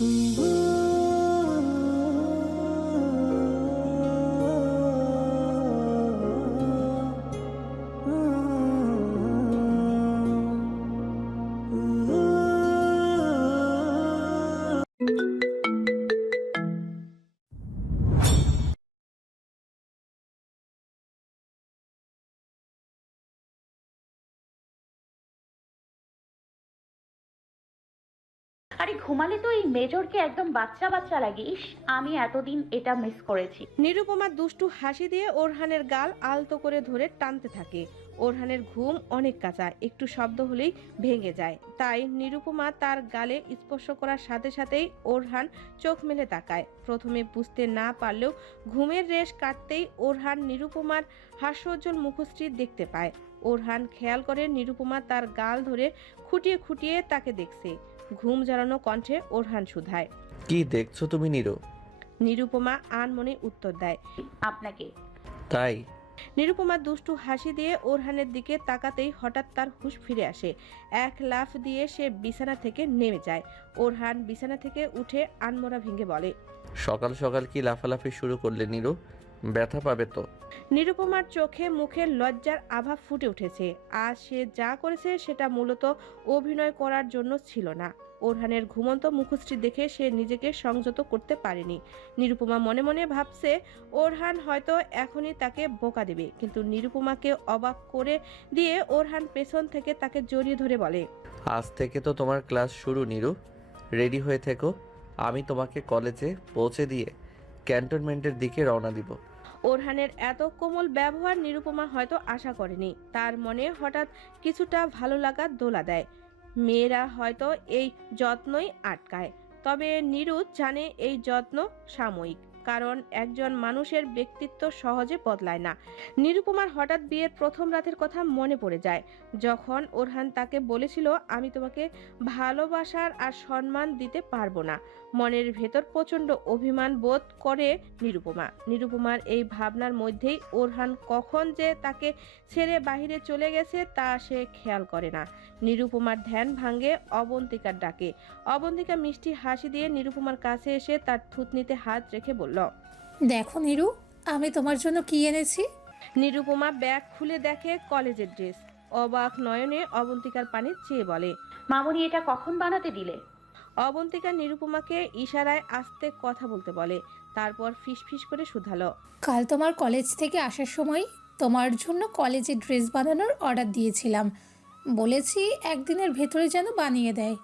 Mm-hmm. আরে ঘুমালে তো এই মেজরকে একদম বাচ্চা বাচ্চা লাগে। ইস, আমি এতদিন এটা মিস করেছি। নিরুপমা দুষ্টু হাসি দিয়ে ওরহানের গাল আলতো করে ধরে টানতে থাকে। ওরহানের ঘুম অনেক কাঁচা, একটু শব্দ হলেই ভেঙে যায়। তাই নিরুপমা তার গালে স্পর্শ করার সাথে সাথেই ওরহান চোখ মেলে তাকায়। প্রথমে বুঝতে না পারলেও ঘুমের রেশ কাটতেই ওরহান নিরুপমার হাস্যোজ্জ্বল মুখশ্রী দেখতে পায়। ওরহান খেয়াল করে নিরুপমা তার গাল ধরে খুঁটিয়ে খুঁটিয়ে তাকে দেখছে। ঘুম জড়ানো কণ্ঠে ওরহান শুধায় কি দেখছ তুমি নিরো? নিরুপমা আনমনে উত্তর দেয়। আপনাকে। তাই? নিরুপমা দুষ্টু হাসি দিয়ে ওরহানের দিকে তাকাতেই হঠাৎ তার হুঁশ ফিরে আসে। এক লাফ দিয়ে সে বিছানা থেকে নেমে যায়। ওরহান বিছানা থেকে উঠে আনমোড়া ভেঙে বলে সকাল সকাল কি লাফালাফি শুরু করলে নিরো? ব্যথা পাবে তো। নিরুপমার চোখে মুখে লজ্জার আভা ফুটে উঠেছে আর সে যা করেছে সেটা মূলত অভিনয় করার জন্য ছিল না। ওরহানের ঘুমন্ত মুখশ্রী দেখে সে নিজেকে সংযত করতে পারেনি। নিরুপমা মনে মনে ভাবছে ওরহান হয়তো এখনই তাকে বোকা দেবে কিন্তু নিরুপমাকে অবাক করে দিয়ে ওরহান পেছন থেকে তাকে জড়িয়ে ধরে বলে আজ থেকে তো তোমার ক্লাস শুরু নিরু। রেডি হয়ে থেকো। আমি তোমাকে কলেজে পৌঁছে দিয়ে ক্যান্টনমেন্টের দিকে রওনা দিব। ওরহানের এত কোমল ব্যবহার নিরুপমা হয়তো আশা করেনি। তার মনে হঠাৎ কিছুটা ভালো লাগা দোলা দেয়। মেয়েরা হয়তো এই যত্নই আটকায়। তবে নিরু জানে এই যত্ন সাময়িক, কারণ একজন মানুষের ব্যক্তিত্ব সহজে বদলায় না। নিরুপমার হঠাৎ বিয়ের প্রথম রাতের কথা মনে পড়ে যায়। যখন ওরহান তাকে বলেছিল, আমি তোমাকে ভালোবাসার আর সম্মান দিতে পারব না। মনের ভেতর প্রচণ্ড অভিমান বোধ করে নিরুপমা। নিরুপমার এই ভাবনার মধ্যেই ওরহান কখন যে তাকে ছেড়ে বাহিরে চলে গেছে তা সে খেয়াল করে না। নিরুপমার ধ্যান ভাঙে অবন্তিকার ডাকে। অবন্তিকা মিষ্টি হাসি দিয়ে নিরুপমার কাছে এসে তার থুতনিতে হাত রেখে বলল দেখো নিরু আমি তোমার জন্য কি এনেছি? নিরুপমা ব্যাগ খুলে দেখে কলেজের ড্রেস। অবাক নয়নে অবন্তিকার পানে চেয়ে বলে মামুনি এটা কখন বানাতে দিলে? অবন্তিকা নিরুপমাকে ইশারায় আস্তে কথা বলতে বলে তারপর ফিসফিস করে শুধালো। কাল তোমার কলেজ থেকে আসার সময় তোমার জন্য কলেজে ড্রেস বানানোর অর্ডার দিয়েছিলাম। বলেছি একদিনের ভেতরে যেন বানিয়ে দেয়।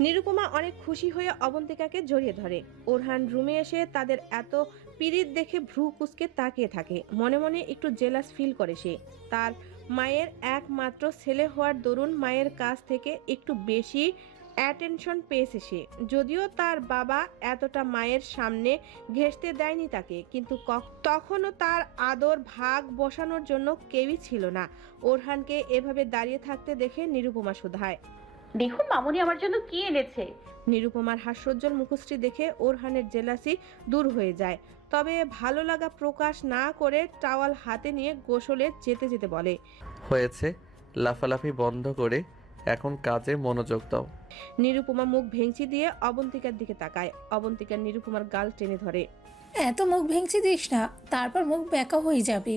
নিরুপমা অনেক খুশি হয়ে অবন্তিকাকে জড়িয়ে ধরে। ওরহান রুমে এসে তাদের এত পিরিত দেখে ভ্রু কুচকে তাকিয়ে থাকে। মনে মনে একটু জেলাস ফিল করে সে। তার মায়ের একমাত্র ছেলে হওয়ার দরুন মায়ের কাছ থেকে একটু বেশি অ্যাটেনশন পেয়েছে সে। যদিও তার বাবা এতটা মায়ের সামনে ঘেঁষতে দেয়নি তাকে কিন্তু তখনও তার আদর ভাগ বসানোর জন্য কেউই ছিল না। ওরহানকে এভাবে দাঁড়িয়ে থাকতে দেখে নিরুপমা শুধায়। দেখুন মামুনি আমার জন্য কি এনেছে? নিরুপমার হাস্যোজ্জ্বল মুখশ্রী দেখে ওরহানের জেলাসি দূর হয়ে যায়। তবে ভালো লাগা প্রকাশ না করে টাওয়াল হাতে নিয়ে গোসলে যেতে যেতে বলে হয়েছে লাফালাফি বন্ধ করে এখন কাজে মনোযোগ দাও। নিরুপমা মুখ ভেঙচি দিয়ে অবন্তিকার দিকে তাকায়। অবন্তিকা নিরুপমার গাল টেনে ধরে। এত মুখ ভেঙচি দিস না তারপর মুখ ব্যাকা হয়ে যাবে।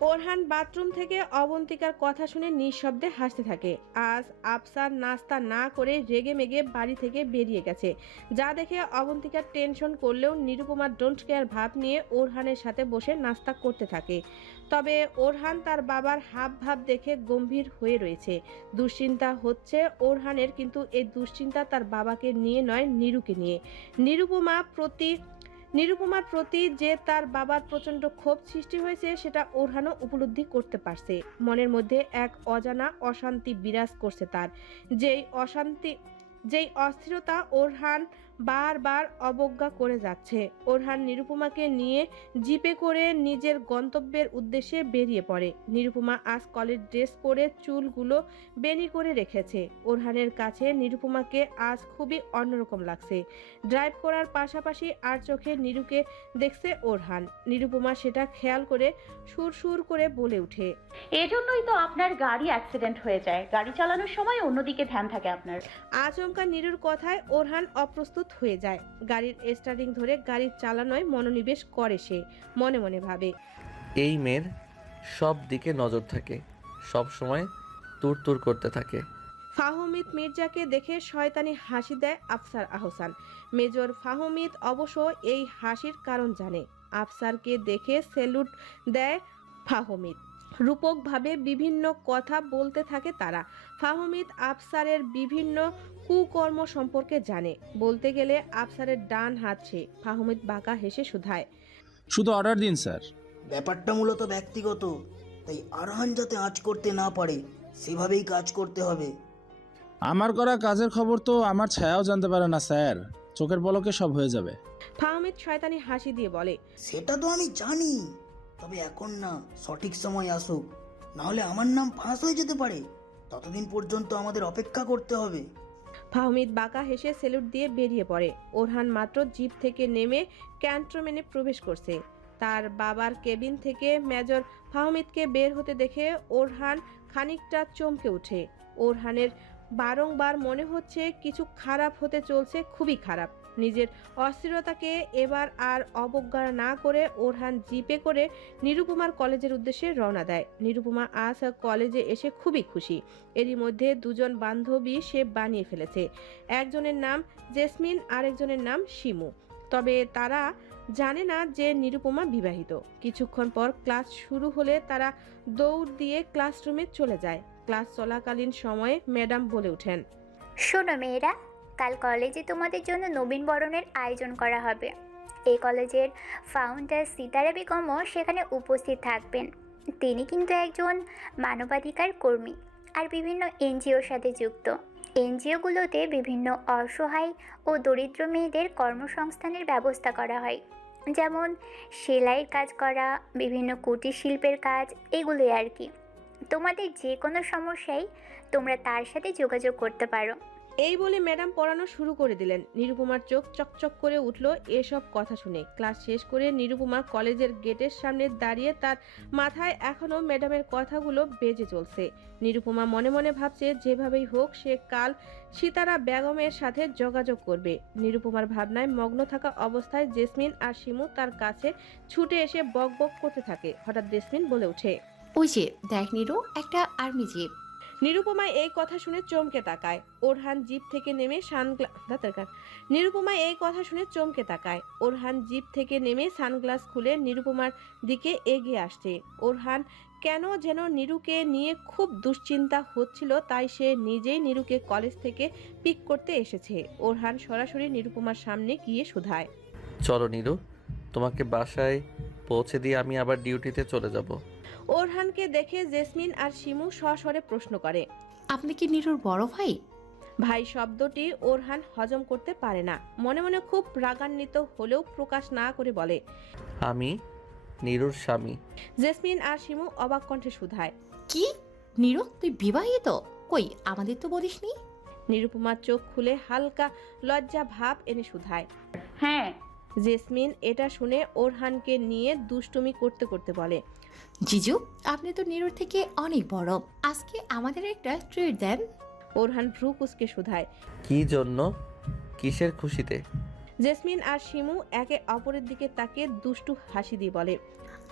ওরহান বাথরুম থেকে অবন্তিকার কথা শুনে নিঃশব্দে হাসতে থাকে। আজ আফসার নাস্তা না করে রেগে মেগে বাড়ি থেকে বেরিয়ে গেছে। যা দেখে অবন্তিকার টেনশন করলেও নিরুপমার ডোন্ট কেয়ার ভাব নিয়ে ওরহানের সাথে বসে নাস্তা করতে থাকে। তবে ওরহান তার বাবার হাব ভাব দেখে গম্ভীর হয়ে রয়েছে। দুশ্চিন্তা হচ্ছে ওরহানের, কিন্তু এই দুশ্চিন্তা তার বাবাকে নিয়ে নয়, নিরুকে নিয়ে। নিরুপমা প্রতি, নিরুপমার প্রতি যে তার বাবার প্রচণ্ড ক্ষোভ সৃষ্টি হয়েছে, সেটা ওরহানও উপলব্ধি করতে পারছে। মনের মধ্যে এক অজানা অশান্তি বিরাজ করছে তার। যেই অশান্তি, যেই অস্থিরতা ওরহান বারবার অবজ্ঞা করে যাচ্ছে। ওরহান নিরুপমাকে নিয়ে জিপে করে নিজের গন্তব্যের উদ্দেশ্যে বেরিয়ে পড়ে। নিরুপমা আজ কলেজ ড্রেস পরে চুলগুলো বেনি করে রেখেছে। ওরহানের কাছে নিরুপমাকে আজ খুবই অন্যরকম লাগছে। ড্রাইভ করার পাশাপাশি আর চোখে নিরুকে দেখছে ওরহান। নিরুপমা সেটা খেয়াল করে সুর সুর করে বলে ওঠে এজন্যই তো আপনার গাড়ি অ্যাক্সিডেন্ট হয়ে যায়। গাড়ি চালানোর সময় অন্যদিকে ধ্যান থাকে আপনার। আচমকা নিরুর কথায় ওরহান অপ্রস্তুত হয়ে যায়। গাড়ির স্টার্টিং ধরে গাড়ির চালানোয় মনোনিবেশ করে সে মনে মনে ভাবে। এই মেয়ের সব দিকে নজর থাকে সব সময় তুর তুর করতে থাকে। ফাহমিদ মির্জাকে দেখে শয়তানি হাসি দেয় আফসার আহসান। মেজর ফাহমিদ অবশ্য এই হাসির কারণ জানে। আফসারকে দেখে সেলুট দেয় ফাহমিদ। রূপকভাবে বিভিন্ন কথা বলতে থাকে তারা। ফাহমিদ আফসারের বিভিন্ন কুকর্ম সম্পর্কে জানে। বলতে গেলে আফসারের ডান হাত সে ফাহমিদ বাঁকা হেসে শুধায়। শুধু অর্ডার দিন স্যার। ব্যাপারটা মূলত ব্যক্তিগত তাই আরহান যাতে আঁচ করতে না পারে সেভাবেই কাজ করতে হবে। আমার করা কাজের খবর তো আমার ছায়াও জানতে পারে না স্যার। চোখের পলকে সব হয়ে যাবে। ফাহমিদ শয়তানি হাসি দিয়ে বলে সেটা তো আমি জানি। তবে এখন না, সঠিক সময় আসুক। নাহলে আমার নাম ফাঁস হয়ে যেতে পারে। ততদিন পর্যন্ত আমাদের অপেক্ষা করতে হবে। ফাহমিদ বাঁকা হেসে সেলুট দিয়ে বেরিয়ে পড়ে। ওরহান মাত্র জিপ থেকে নেমে ক্যান্ট্রোমেনে প্রবেশ করছে। তার বাবার কেবিন থেকে মেজর ফাহমিদকে বের হতে দেখে ওরহান খানিকটা চমকে ওঠে। ওরহানের বারংবার মনে হচ্ছে কিছু খারাপ হতে চলছে, খুবই খারাপ। নিজের অস্থিরতাকে এবার আর অবজ্ঞা না করে ওরহান জিপে করে নিরুপমার কলেজের উদ্দেশ্যে রওনা দেয়। নিরুপমা আজ কলেজে এসে খুবই খুশি। এরই মধ্যে দুজন বান্ধবী সে বানিয়ে ফেলেছে। একজনের নাম জেসমিন, আরেকজনের নাম শিমু। তবে তারা জানে না যে নিরুপমা বিবাহিত। কিছুক্ষণ পর ক্লাস শুরু হলে তারা দৌড় দিয়ে ক্লাসরুমে চলে যায়। ক্লাস চলাকালীন সময়ে ম্যাডাম বলে ওঠেন, শোনো মেয়েরা কাল কলেজে তোমাদের জন্য নবীন বরণের আয়োজন করা হবে। এই কলেজের ফাউন্ডার সিতারা বেগমও সেখানে উপস্থিত থাকবেন। তিনি কিন্তু একজন মানবাধিকার কর্মী আর বিভিন্ন এনজিওর সাথে যুক্ত। এনজিওগুলোতে বিভিন্ন অসহায় ও দরিদ্র মেয়েদের কর্মসংস্থানের ব্যবস্থা করা হয়। যেমন সেলাইয়ের কাজ করা, বিভিন্ন কুটির শিল্পের কাজ, এগুলোই আর কি। তোমাদের যে কোনো সমস্যায় তোমরা তার সাথে যোগাযোগ করতে পারো। এই বলে ম্যাডাম পড়ানো শুরু করে দিলেন। নিরুপমার চোখ চকচক করে উঠল এসব কথা শুনে। ক্লাস শেষ করে নিরুপমা কলেজের গেটের সামনে দাঁড়িয়ে তার মাথায় এখনও ম্যাডামের কথাগুলো বেজে চলছে। নিরুপমা মনে মনে ভাবছে যেভাবেই হোক সে কাল সীতারা বেগমের সাথে যোগাযোগ করবে। নিরুপমার ভাবনায় মগ্ন থাকা অবস্থায় জেসমিন আর শিমু তার কাছে ছুটে এসে বক বক করতে থাকে। হঠাৎ জেসমিন বলে ওঠে, ওই যে, দেখ নিরু, একটা আর্মি জিপ। নিরুপমা এই কথা শুনে চমকে তাকায়। ওরহান জিপ থেকে নেমে সানগ্লাস নিরুপমা এই কথা শুনে চমকে তাকায়। ওরহান জিপ থেকে নেমে সানগ্লাস খুলে নিরুপমার দিকে এগিয়ে আসছে। ওরহান, কেন যেন নিরুকে নিয়ে খুব দুশ্চিন্তা হচ্ছিল, তাই সে নিজেই নিরুকে কলেজ থেকে পিক করতে এসেছে। ওরহান সরাসরি নিরুপমার সামনে গিয়ে শুধায়। চলো, নিরু। তোমাকে বাসায় পৌঁছে দিয়ে আমি আবার ডিউটিতে চলে যাব। ওরহানকে দেখে জেসমিন আর শিমু সস্বরে প্রশ্ন করে আপনি কি নিরুর বড় ভাই? ভাই শব্দটি ওরহান হজম করতে পারে না। মনে মনে খুব রাগান্বিত হলেও প্রকাশ না করে বলে আমি নীরুর স্বামী। জেসমিন আর শিমু অবাক কণ্ঠে শুধায় কি? নিরু তুই বিবাহিত? কই আমাদের তো বলিসনি? নিরুপমার চোখ খুলে হালকা লজ্জা ভাব এনে শুধায় হ্যাঁ জেসমিন এটা শুনে ওরহানকে নিয়ে দুষ্টুমি করতে করতে বলে। জিজু আপনি তো নিরুর থেকে অনেক বড়। আজকে আমাদের একটা ট্রিট দেন। ওরহান ভ্রু কুসকে শুধায়। কি জন্য? কিসের খুশিতে? জেসমিন আর শিমু একে অপরের দিকে তাকিয়ে দুষ্টু হাসি দিয়ে বলে।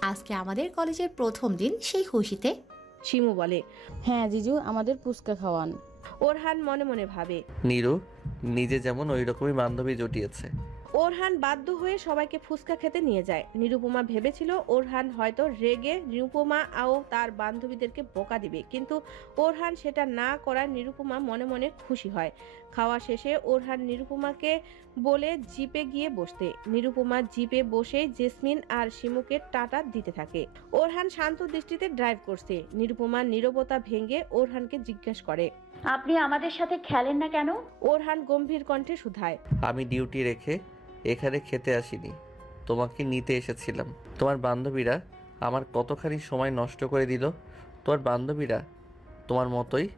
আজকে আমাদের কলেজের প্রথম দিন সেই খুশিতে? শিমু বলে। হ্যাঁ জিজু আমাদের পুচকা খাওয়ান। ওরহান মনে মনে ভাবে। নীরু নিজে যেমন ওই রকমই বান্ধবী জুটিয়েছে। ওরহান বাধ্য হয়ে সবাইকে ফুচকা খেতে নিয়ে যায়। নিরুপমা ভেবেছিল ওরহান হয়তো রেগে নিরুপমা ও তার বান্ধবীদেরকে বোকা দিবে। কিন্তু ওরহান সেটা না করায় নিরুপমা মনে মনে খুশি হয়। খাওয়া শেষে ওরহান নিরুপমাকে বলে জিপে গিয়ে বসতে। নিরুপমা জিপে বসে জেসমিন আর শিমুকে টাটা দিতে থাকে। ওরহান শান্ত দৃষ্টিতে ড্রাইভ করছে। নিরুপমা নীরবতা ভেঙে ওরহানকে জিজ্ঞেস করে আপনি আমাদের সাথে খেলেন না কেন? ওরহান গম্ভীর কণ্ঠে শুধায় আমি ডিউটি রেখে এখানে খেতে আসিনি। তোমাকে নিতে এসেছিলাম। তোমার বান্ধবীরা আমার কতখানি সময় নষ্ট করে দিল? তোমার বান্ধবীরা তোমার মতোই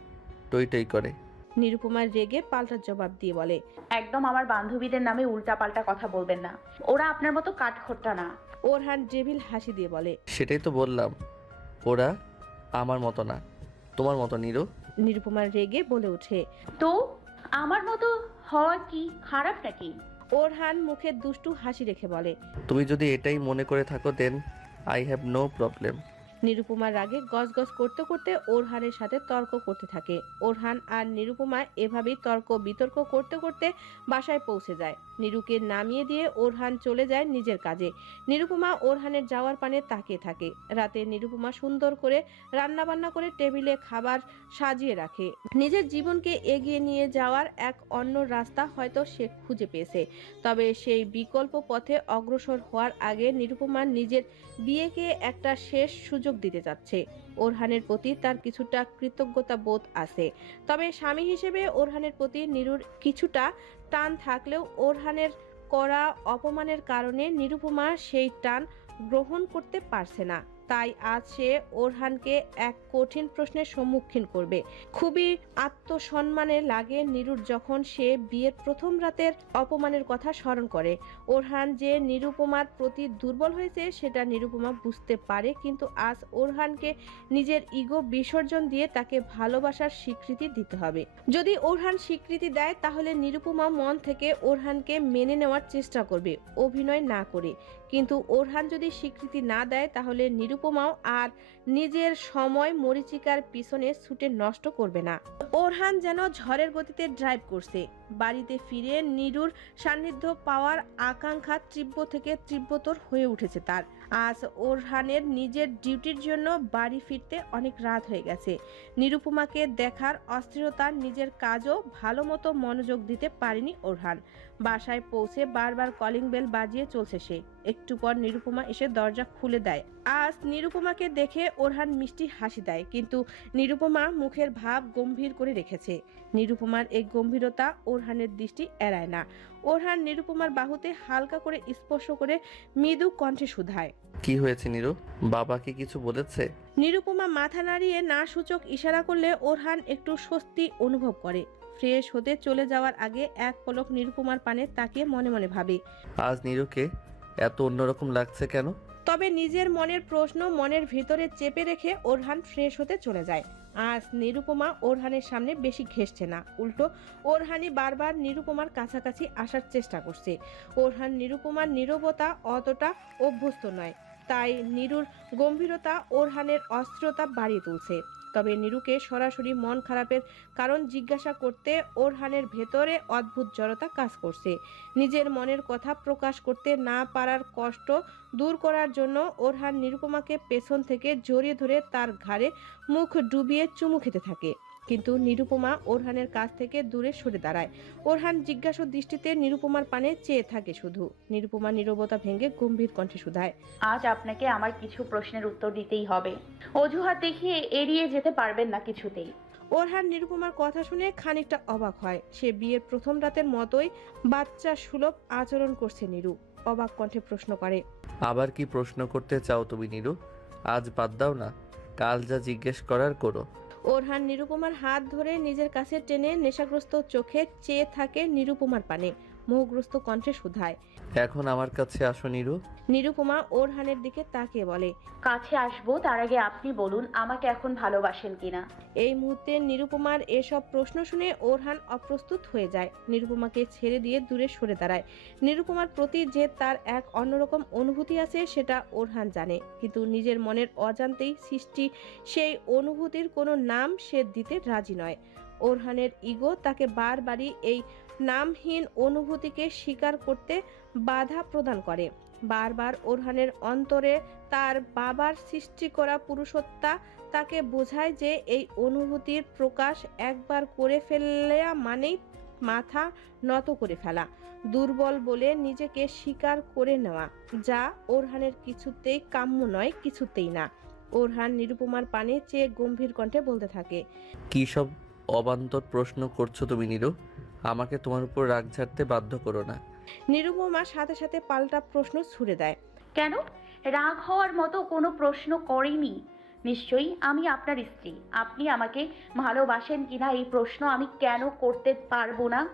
টই টই করে। নিরুপমার রেগে পাল্টা জবাব দিয়ে বলে একদম আমার বান্ধবীদের নামে উল্টাপাল্টা কথা বলবেন না। ওরা আপনার মতো কাঠখোট্টা না। ওরহান ডেভিল হাসি দিয়ে বলে সেটাই তো বললাম ওরা আমার মতো না। তোমার মতো নীরু। নিরুপমার রেগে বলে ওঠে তো আমার মতো হওয়া কি খারাপ নাকি? ওরহান মুখে দুষ্টু হাসি রেখে বলে, তুমি যদি এটাই মনে করে থাকো then I have no problem নিরুপমার রাগে গজগজ করতে করতে ওরহানের সাথে তর্ক করতে থাকে। ওরহান আর নিরুপমা এভাবেই তর্ক বিতর্ক করতে করতে বাসায় পৌঁছে যায়। নিরুকে নামিয়ে দিয়ে ওরহান চলে যায় নিজের কাজে। নিরুপমা ওরহানের যাওয়ার পানে তাকিয়ে থাকে। রাতে নিরুপমা সুন্দর করে রান্না বান্না করে টেবিলে খাবার সাজিয়ে রাখে। নিজের জীবনকে এগিয়ে নিয়ে যাওয়ার এক অন্য রাস্তা হয়তো সে খুঁজে পেয়েছে। তবে সেই বিকল্প পথে অগ্রসর হওয়ার আগে নিরুপমা নিজের বিয়েকে একটা শেষ সুযোগ দিতে যাচ্ছে ওরহানের প্রতি তার কিছুটা কৃতজ্ঞতা বোধ আছে। তবে স্বামী হিসেবে ওরহানের প্রতি নিরুর কিছুটা টান থাকলেও ওরহানের করা অপমানের কারণে নিরুপমা সেই টান গ্রহণ করতে পারছে না। তাই আজ সে ওরহানকে এক কঠিন প্রশ্নের সম্মুখীন করবে। খুবই আত্মসম্মানে লাগে নিরুর যখন সে বিয়ের প্রথম রাতের অপমানের কথা স্মরণ করে। ওরহান যে নিরুপমার প্রতি দুর্বল হয়েছে, সেটা নিরুপমা বুঝতে পারে, কিন্তু আজ ওরহানকে নিজের ইগো বিসর্জন দিয়ে তাকে ভালোবাসার স্বীকৃতি দিতে হবে। যদি ওরহান স্বীকৃতি দেয়, তাহলে নিরুপমা মন থেকে ওরহানকে মেনে নেওয়ার চেষ্টা করবে, অভিনয় না করে। কিন্তু ওরহান যদি স্বীকৃতি না দেয়, তাহলে নিরুপমাও আর নিজের সময় মরিচিকার পিছনে ছুটে নষ্ট করবে না। ওরহান যেন ঝড়ের গতিতে ড্রাইভ করছে। বাড়িতে ফিরে নিরুর সান্নিধ্য পাওয়ার আকাঙ্ক্ষা তীব্র থেকে তীব্রতর হয়ে উঠেছে তার। আজ ওরহানের নিজের ডিউটির জন্য বাড়ি ফিরতে অনেক রাত হয়ে গেছে। নিরুপমাকে দেখার অস্থিরতা নিজের কাজও ভালো মতো মনোযোগ দিতে পারেনি ওরহান। বাসায় পৌঁছে বারবার কলিং বেল বাজিয়ে চলছে সে। একটু পর নিরুপমা এসে দরজা খুলে দেয়। আজ নিরুপমাকে দেখে ওরহান মিষ্টি হাসি দেয় কিন্তু নিরুপমা মুখের ভাব গম্ভীর করে রেখেছে। নিরুপমার এই গম্ভীরতা ওরহানের দৃষ্টি এড়ায় না। ওরহান নিরুপমার বাহুতে হালকা করে স্পর্শ করে মৃদু কণ্ঠে শুধায়। কি হয়েছে নিরু? বাবা কি কিছু বলেছে? নিরুপমা মাথা নাড়িয়ে না সূচক ইশারা করলে ওরহান একটু স্বস্তি অনুভব করে। ফ্রেশ হতে চলে যাওয়ার আগে এক পলক নিরুপমার পানে তাকিয়ে মনে মনে ভাবে। আজ নিরুকে এত অন্যরকম লাগছে কেন? তবে নিজের মনের প্রশ্ন মনের ভিতরে চেপে রেখে ওরহান ফ্রেশ হতে চলে যায়। আজ নিরুপমা ওরহানের সামনে বেশি ঘেসছে না। উল্টো ওরহানি বারবার নিরুপমার কাছাকাছি আসার চেষ্টা করছে। ওরহান নিরুপমার নীরবতা অতটা অভ্যস্ত নয়। তাই নিরুর গম্ভীরতা ওরহানের অস্ত্রতা বাড়িয়ে তুলছে। তবে নিরুকে সরাসরি মন খারাপের কারণ জিজ্ঞাসা করতে ওরহানের ভেতরে অদ্ভুত জড়তা কাজ করছে। নিজের মনের কথা প্রকাশ করতে না পারার কষ্ট দূর করার জন্য ওরহান নিরুপমাকে পেছন থেকে জড়িয়ে ধরে তার ঘাড়ে মুখ ডুবিয়ে চুমু খেতে থাকে। কিন্তু নিরুপমা ওরহানের কাছ থেকে দূরে সরে দাঁড়ায়। ওরহান জিজ্ঞাসু দৃষ্টিতে নিরুপমার পানে চেয়ে থাকে শুধু। নিরুপমা নীরবতা ভেঙে গম্ভীর কণ্ঠে শুধায়। আজ আপনাকে আমার কিছু প্রশ্নের উত্তর দিতেই হবে। অজুহাত দেখিয়ে এড়িয়ে যেতে পারবেন না কিছুতেই। ওরহান নিরুপমার কথা শুনে খানিকটা অবাক হয়। সে বিয়ের প্রথম রাতের মতোই বাচ্চা সুলভ আচরণ করছে নিরু। অবাক কণ্ঠে প্রশ্ন করে আবার কি প্রশ্ন করতে চাও তুমি নিরু? আজ বাদ দাও না। কাল যা জিজ্ঞেস করার করো। ওরহান নিরুপমার হাত ধরে নিজের কাছে টেনে নেশাগ্রস্ত চোখে চেয়ে থাকে নিরুপমার পানে মোহগ্রস্ত কণ্ঠে শুধায়। এখন আমার কাছে আসো নিরু। নিরুপমা ওরহানের দিকে তাকিয়ে বলে কাছে আসব তার আগে আপনি বলুন আমাকে এখন ভালোবাসেন কিনা? এই মুহূর্তে নিরুপমার এসব প্রশ্ন শুনে ওরহান অপ্রস্তুত হয়ে যায়। নিরুপমাকে ছেড়ে দিয়ে দূরে সরে দাঁড়ায়। নিরুপমার প্রতি যে তার এক অন্যরকম অনুভূতি আছে সেটা ওরহান জানে। কিন্তু নিজের মনের অজান্তেই সৃষ্টি সেই অনুভূতির কোনো নাম সে দিতে রাজি নয়। ওরহানের ইগো তাকে বারবারই এই নামহীন অনুভূতিকে স্বীকার করতে বাধা প্রদান করে। বারবার ওরহানের অন্তরে তার বাবার সৃষ্টি করা পুরুষত্বা তাকে বোঝায় যে এই অনুভূতির প্রকাশ একবার করে ফেললেয়া মানেই মাথা নত করে ফেলা, দুর্বল বলে নিজেকে স্বীকার করে নেওয়া, যা ওরহানের কিছুতেই কাম্য নয়, কিছুতেই না। ওরহান নিরুপমার পানে চেয়ে গম্ভীর কণ্ঠে বলতে থাকে, কি সব অবান্তর প্রশ্ন করছ তুমি নিরু? আমাকে তোমার উপর রাগ ঝাড়তে বাধ্য করো না। নিরুপমা সাথে সাথে পাল্টা প্রশ্ন ছুড়ে দেয়। কেন? রাগ হওয়ার মতো কোনো প্রশ্ন করেনি। নিশ্চয়ই আমি আপনার স্ত্রী। আপনি আমাকে ভালোবাসেন কিনা এই প্রশ্ন আমি কেন করতে পারব না?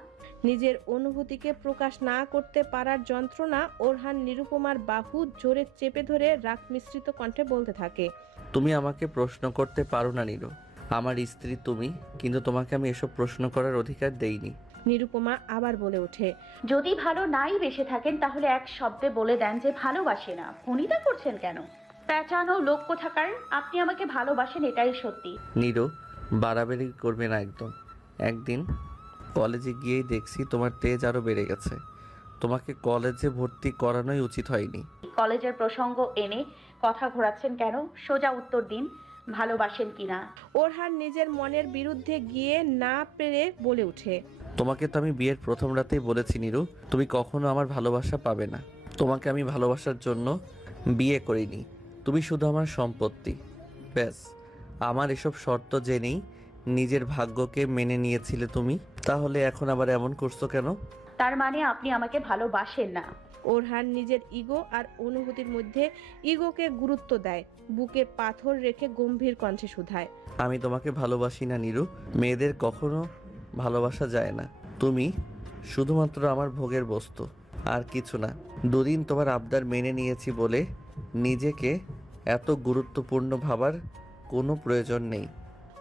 নিজের অনুভূতিকে প্রকাশ না করতে পারার যন্ত্রণা ওরহান নিরুপমার বাহু জোরে চেপে ধরে রাগ মিশ্রিত কণ্ঠে বলতে থাকে। তুমি আমাকে প্রশ্ন করতে পারো না নিরু আমার স্ত্রী তুমি কিন্তু তোমাকে আমি এসব প্রশ্ন করার অধিকার দেইনি। নিরুপমা আবার বলে ওঠে যদি ভালো নাই বেসে থাকেন তাহলে এক শব্দে বলে দেন যে ভালোবাসে না। ফোনিটা করছেন কেন? পেঁচানো লোক কোথাকার? আপনি আমাকে ভালোবাসেন এটাই সত্যি। নিরু বাড়াবাড়ি করবে না একদম। একদিন কলেজে গিয়েই দেখছি তোমার তেজ আরও বেড়ে গেছে। তোমাকে কলেজে ভর্তি করানোই উচিত হয়নি। কলেজের প্রসঙ্গ এনে কথা ঘোরাচ্ছেন কেন? সোজা উত্তর দিন। ভালোবাসেন কিনা? ওরহান নিজের মনের বিরুদ্ধে গিয়ে না পেরে বলে ওঠে। তোমাকে তো আমি বিয়ের প্রথম রাতেই বলেছি নিরু। তুমি কখনো আমার ভালোবাসা পাবে না। তোমাকে আমি ভালোবাসার জন্য বিয়ে করিনি। তুমি শুধু আমার সম্পত্তি। ব্যাস আমার এসব শর্ত জেনেই নিজের ভাগ্যকে মেনে নিয়েছিলে তুমি। তাহলে এখন আবার এমন করছ কেন? তার মানে আপনি আমাকে ভালোবাসেন না। ওরহান নিজের ইগো আর অনুভূতির মধ্যে ইগোকে গুরুত্ব দেয়, বুকে পাথর রেখে গম্ভীর কণ্ঠে শুধায়। আমি তোমাকে ভালোবাসি না নিরু, মেয়েদের কখনো ভালোবাসা যায় না। তুমি শুধুমাত্র আমার ভোগের বস্তু, আর কিছু না। দুদিন তোমার আবদার মেনে নিয়েছি বলে নিজেকে এত গুরুত্বপূর্ণ ভাবার কোনো প্রয়োজন নেই।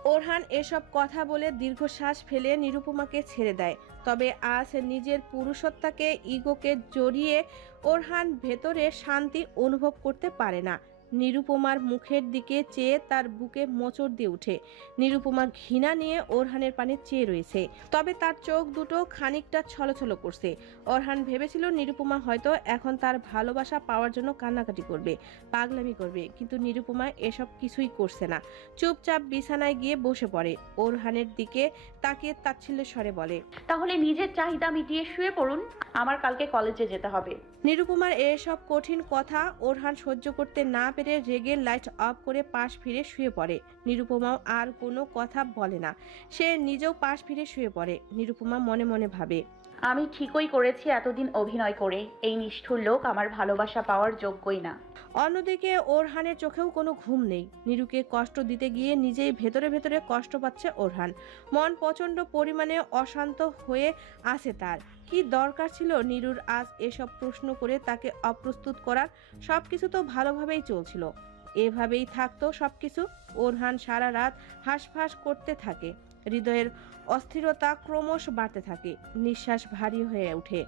ওরহান এসব কথা বলে দীর্ঘশ্বাস ফেলে নিরুপমাকে ছেড়ে দেয়। তবে আজ নিজের পুরুষত্বাকে, ইগোকে জড়িয়ে ওরহান ভেতরে শান্তি অনুভব করতে পারে না। নিরুপমার মুখের দিকে চেয়ে তার বুকে মোচড় দিয়ে ওঠে নিরুপমা ঘৃণা নিয়ে ওরহানের পানে চেয়ে রয়েছে। তবে তার চোখ দুটো খানিকটা ছলছল করছে। ওরহান ভেবেছিল নিরুপমা হয়তো এখন তার ভালোবাসা পাওয়ার জন্য কান্নাকাটি করবে পাগলামি করবে কিন্তু নিরুপমা এসব কিছুই করছে না। চুপচাপ বিছানায় গিয়ে বসে পড়ে। ওরহানের দিকে তাকিয়ে তাচ্ছিল্য স্বরে বলে তাহলে নিজের চাহিদা মিটিয়ে শুয়ে পড়ুন আমার কালকে কলেজে যেতে হবে। নিরুপমার এসব কঠিন কথা ওরহান সহ্য করতে না পেরে রেগে লাইট অফ করে পাশ ফিরে শুয়ে পড়ে। নিরুপমাও আর কোনো কথা বলে না। সে নিজেও পাশ ফিরে শুয়ে পড়ে। নিরুপমা মনে মনে ভাবে। আমি ঠিকই করেছি এতদিন অভিনয় করে। এই নিষ্ঠুর লোক আমার ভালোবাসা পাওয়ার যোগ্যই না। অন্যদিকে ওরহানের চোখেও কোনো ঘুম নেই। নিরুকে কষ্ট দিতে গিয়ে নিজেই ভেতরে ভেতরে কষ্ট পাচ্ছে ওরহান। মন প্রচণ্ড পরিমাণে অশান্ত হয়ে আছে তার। কি দরকার ছিল নিরুর আজ এসব প্রশ্ন করে তাকে অপ্রস্তুত করার? সব কিছু তো ভালোভাবেই চলছিল। এভাবেই থাকতো সব কিছু ওরহান সারা রাত হাঁসফাঁস করতে থাকে। হৃদয়ের অস্থিরতা ক্রমশ বাড়তে থাকে। নিঃশ্বাস ভারী হয়ে ওঠে।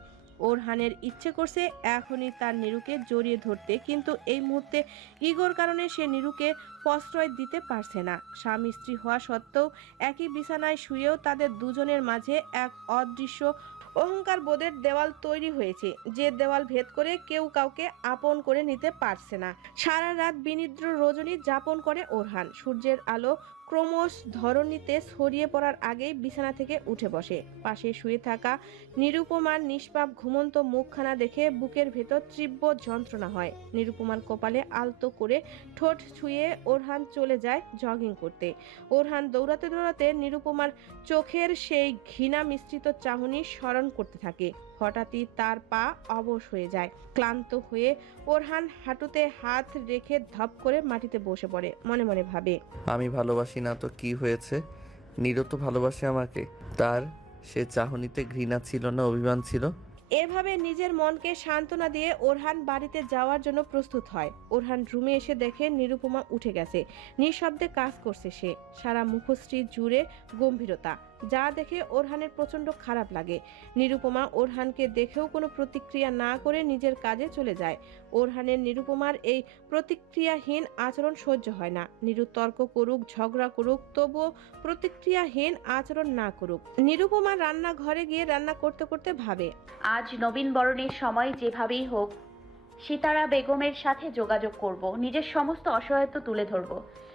ওরহানের ইচ্ছে করছে এখনই তার নিরুকে জড়িয়ে ধরতে, কিন্তু এই মুহূর্তে ইগোর কারণে সে নিরুকে প্রশ্রয় দিতে পারছে না। স্বামী স্ত্রী হওয়া সত্ত্বেও একই বিছানায় শুয়েও তাদের দুজনের মাঝে এক অদৃশ্য অহংকার বোধের দেওয়াল তৈরি হয়েছে, যে দেওয়াল ভেদ করে কেউ কাউকে আপন করে নিতে পারছে না। সারা রাত বিনিদ্র রজনী যাপন করে ওরহান। সূর্যের আলো ক্রমশ ধরণীতে ছড়িয়ে পড়ার আগেই বিছানা থেকে উঠে বসে। পাশে শুয়ে থাকা নিরুপমার নিষ্পাপ ঘুমন্ত মুখখানা দেখে বুকের ভেতর তীব্র যন্ত্রণা হয়। নিরুপমার কপালে আলতো করে ঠোঁট ছুঁয়ে ওরহান চলে যায় জগিং করতে। ওরহান দৌড়াতে দৌড়াতে নিরুপমার চোখের সেই ঘৃণা মিশ্রিত চাহনি স্মরণ করতে থাকে। হঠাৎই তার পা অবশ হয়ে যায়। ক্লান্ত হয়ে ওরহান হাঁটুতে হাত রেখে ধপ করে মাটিতে বসে পড়ে মনে মনে ভাবে। আমি ভালোবাসি না তো কি হয়েছে? নিরু তো ভালোবাসে আমাকে। তার সে চাহনিতে ঘৃণা ছিল না অভিমান ছিল? এভাবে নিজের মনকে সান্ত্বনা দিয়ে ওরহান বাড়িতে যাওয়ার জন্য প্রস্তুত হয়। ওরহান রুমে এসে দেখে নিরুপমা উঠে গেছে। নিঃশব্দে কাজ করছে সে। সারা মুখশ্রী জুড়ে গম্ভীরতা। যা দেখে ওরহানের প্রচণ্ড খারাপ লাগে। নিরুপমা ওরহানকে দেখেও কোনো প্রতিক্রিয়া না করে নিজের কাজে চলে যায়। ওরহানের নিরুপমার এই প্রতিক্রিয়াহীন আচরণ সহ্য হয় না। নিরু তর্ক করুক, ঝগড়া করুক, তবুও প্রতিক্রিয়াহীন আচরণ না করুক। নিরুপমা রান্নাঘরে গিয়ে রান্না করতে করতে ভাবে, আজ নবীন বরণের সময় যেভাবেই হোক, সীতারা বেগমের সাথে যোগাযোগ করব, নিজের সমস্ত অসহায়ত্ব তুলে ধরব।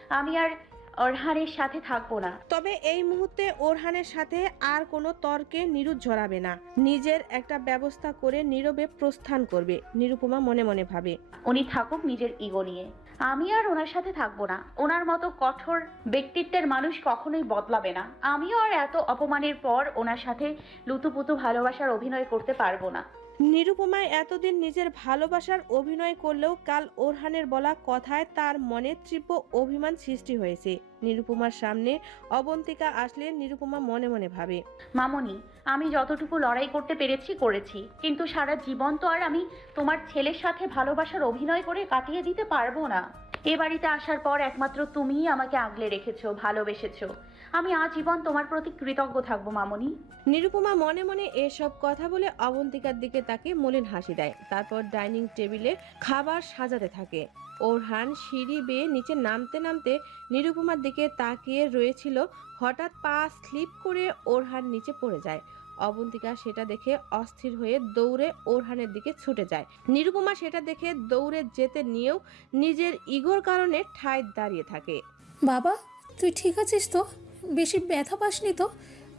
আমি আর অরহানের সাথে থাকব না। তবে এই মুহূর্তে ওরহানের সাথে আর কোনো তর্কে নিরুৎ জড়াবে না। নিজের একটা ব্যবস্থা করে নীরবে প্রস্থান করবে নিরুপমা মনে মনে ভাবে। উনি থাকুক নিজের ইগো নিয়ে। আমি আর ওনার সাথে থাকব না। ওনার মতো কঠোর ব্যক্তিত্বের মানুষ কখনোই বদলাবে না। আমিও আর এত অপমানের পর ওনার সাথে লুতুপুতু ভালোবাসার অভিনয় করতে পারব না। নিরুপমা এতদিন নিজের ভালোবাসার অভিনয় করলেও কাল ওরহানের বলা কথায় তার মনে তীব্র অভিমান সৃষ্টি হয়েছে। নিরুপমার সামনে অবন্তিকা আসলে নিরুপমা মনে মনে ভাবে, মামনি, আমি যতটুকু লড়াই করতে পেরেছি, করেছি। কিন্তু সারা জীবন তো আর আমি তোমার ছেলের সাথে ভালোবাসার অভিনয় করে কাটিয়ে দিতে পারব না। এ বাড়িতে আসার পর একমাত্র তুমিই আমাকে আগলে রেখেছো, ভালোবেসেছো। আমি আজীবন তোমার প্রতি কৃতজ্ঞ থাকব মামনি। নিরুপমা মনে মনে এসব কথা বলে অবন্তিকার দিকে তাকে মলিন হাসি দেয়। তারপর ডাইনিং টেবিলে খাবার সাজাতে থাকে। ওরহান সিঁড়ি বেয়ে নিচে নামতে নামতে নিরুপমার দিকে তাকিয়ে রয়েছিল। হঠাৎ পা স্লিপ করে ওরহান নিচে পড়ে যায়। অবন্তিকা সেটা দেখে অস্থির হয়ে দৌড়ে ওরহানের দিকে ছুটে যায়। নিরুপমা সেটা দেখে দৌড়ে যেতে নিয়েও নিজের ইগোর কারণে ঠায় দাঁড়িয়ে থাকে। বাবা তুই ঠিক আছিস তো? বেশি ব্যথা পাসনি তো?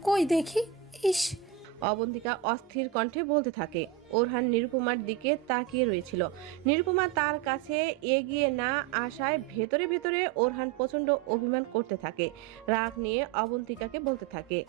কই দেখি? ইস। অবন্তিকা অস্থির কণ্ঠে বলতে থাকে, ওরহান নিরুপমার দিকে তাকিয়ে রয়েছিল। নিরুপমা তার কাছে এগিয়ে না আসায় ভেতরে ভেতরে ওরহান প্রচণ্ড অভিমান করতে থাকে। রাগ নিয়ে অবন্তিকাকে বলতে থাকে